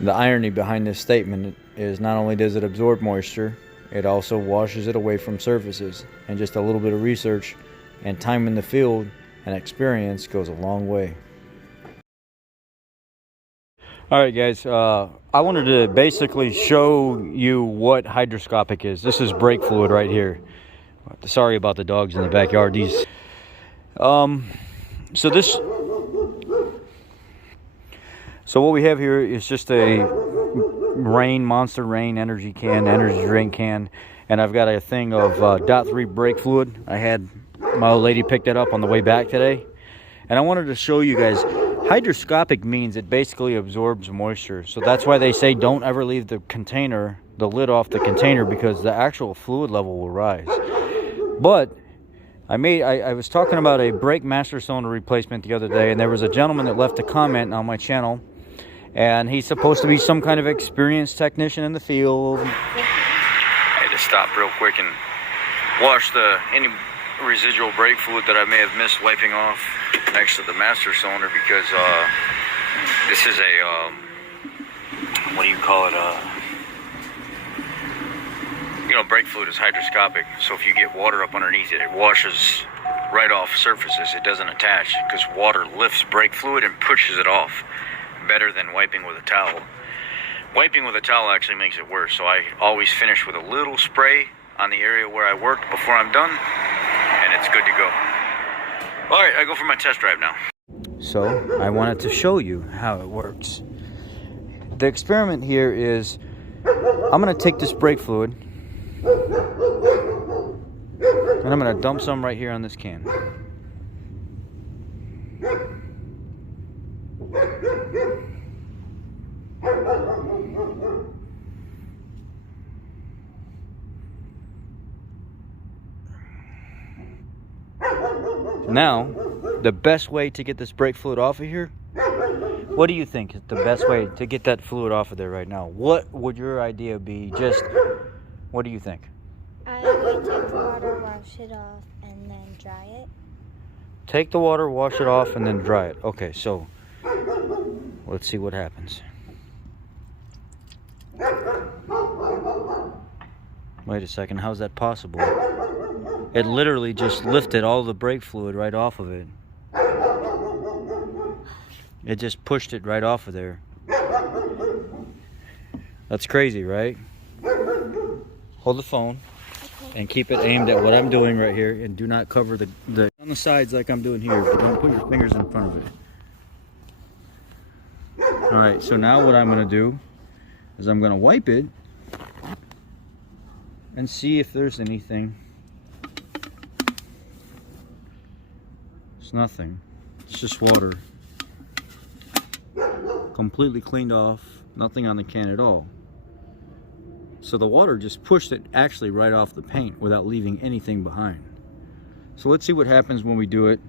The irony behind this statement is not only does it absorb moisture, it also washes it away from surfaces, and just a little bit of research and time in the field and experience goes a long way. Alright guys, I wanted to basically show you what hydroscopic is. This is brake fluid right here. Sorry about the dogs in the backyard. So what we have here is just a Monster Reign energy drink can, and I've got a thing of .3 brake fluid. I had my old lady pick that up on the way back today, and I wanted to show you guys. Hydroscopic means it basically absorbs moisture, so that's why they say don't ever leave the lid off the container, because the actual fluid level will rise. But I was talking about a brake master cylinder replacement the other day, and there was a gentleman that left a comment on my channel, and he's supposed to be some kind of experienced technician in the field. I had to stop real quick and wash any residual brake fluid that I may have missed wiping off next to the master cylinder, because this is a what do you call it? Brake fluid is hydroscopic, so if you get water up underneath it, it washes right off surfaces. It doesn't attach, because water lifts brake fluid and pushes it off better than wiping with a towel. Wiping with a towel actually makes it worse, so I always finish with a little spray on the area where I worked before I'm done, and it's good to go. Alright, I go for my test drive now. So, I wanted to show you how it works. The experiment here is, I'm going to take this brake fluid, and I'm going to dump some right here on this can. Now, the best way to get this brake fluid off of here, what do you think is the best way to get that fluid off of there right now? What would your idea be? What do you think? I would take the water, wash it off, and then dry it. Take the water, wash it off, and then dry it. Okay, so let's see what happens. Wait a second, how's that possible? It literally just lifted all the brake fluid right off of it. It just pushed it right off of there. That's crazy, right? Hold the phone and keep it aimed at what I'm doing right here, and do not cover the on the sides like I'm doing here, but don't put your fingers in front of it. Alright, so now what I'm going to do is I'm going to wipe it and see if there's anything. It's nothing. It's just water. Completely cleaned off. Nothing on the can at all. So the water just pushed it actually right off the paint without leaving anything behind. So let's see what happens when we do it.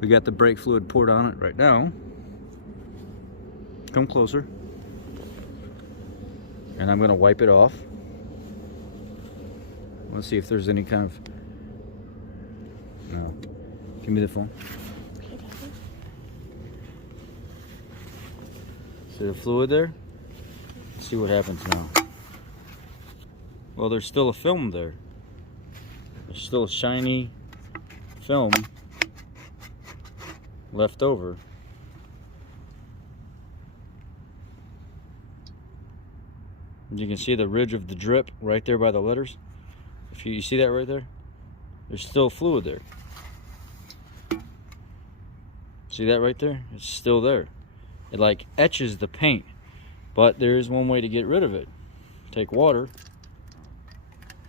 We got the brake fluid poured on it right now. Come closer. And I'm going to wipe it off. Let's see if there's any kind of... No. Give me the phone. See the fluid there? Let's see what happens now. Well, there's still a film there. There's still a shiny film left over. You can see the ridge of the drip right there by the letters. If you see that right there, there's still fluid there. See that right there? It's still there. It like etches the paint, but there is one way to get rid of it. Take water,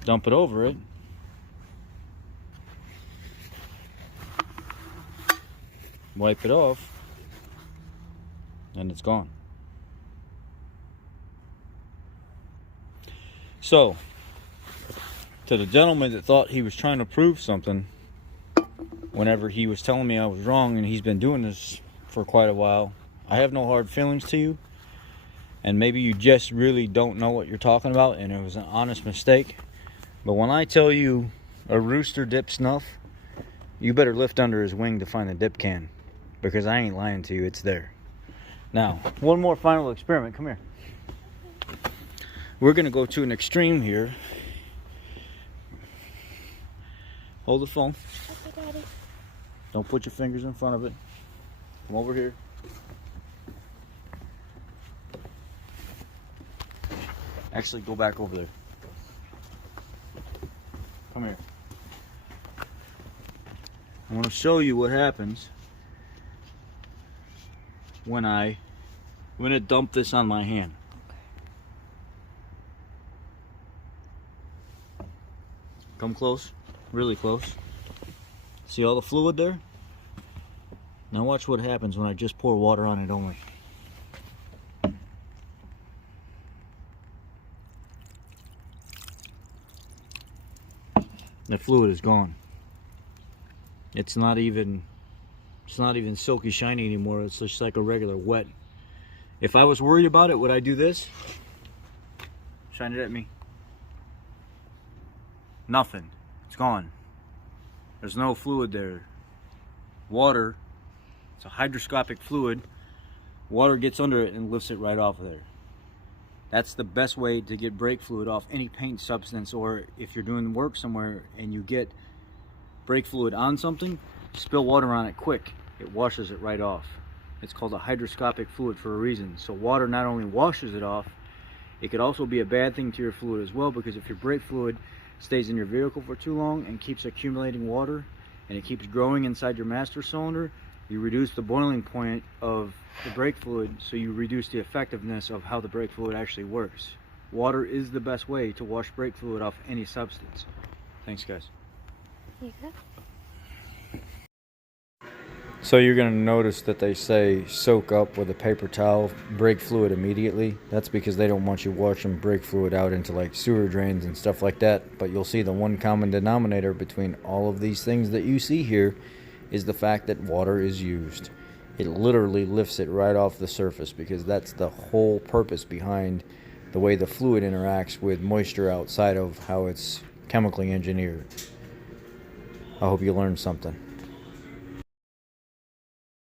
dump it over it, wipe it off, and it's gone. So, to the gentleman that thought he was trying to prove something whenever he was telling me I was wrong, and he's been doing this for quite a while, I have no hard feelings to you, and maybe you just really don't know what you're talking about and it was an honest mistake. But when I tell you a rooster dip snuff, you better lift under his wing to find the dip can, because I ain't lying to you, it's there. Now, one more final experiment. Come here. We're gonna go to an extreme here. Hold the phone. Okay, Daddy. Don't put your fingers in front of it. Come over here. Actually, go back over there. Come here. I want to show you what happens when I'm going to dump this on my hand. Come close, really close. See all the fluid there? Now watch what happens when I just pour water on it only. The fluid is gone. It's not even silky shiny anymore. It's just like a regular wet. If I was worried about it, would I do this? Shine it at me. Nothing. It's gone. There's no fluid there. Water, it's a hydroscopic fluid. Water gets under it and lifts it right off of there. That's the best way to get brake fluid off any paint substance, or if you're doing work somewhere and you get brake fluid on something, spill water on it quick. It washes it right off. It's called a hydroscopic fluid for a reason. So water not only washes it off, it could also be a bad thing to your fluid as well, because if your brake fluid stays in your vehicle for too long and keeps accumulating water and it keeps growing inside your master cylinder, you reduce the boiling point of the brake fluid, so you reduce the effectiveness of how the brake fluid actually works. Water is the best way to wash brake fluid off any substance. Thanks, guys. You good? So you're going to notice that they say soak up with a paper towel brake fluid immediately. That's because they don't want you washing brake fluid out into like sewer drains and stuff like that. But you'll see the one common denominator between all of these things that you see here is the fact that water is used. It literally lifts it right off the surface, because that's the whole purpose behind the way the fluid interacts with moisture outside of how it's chemically engineered. I hope you learned something.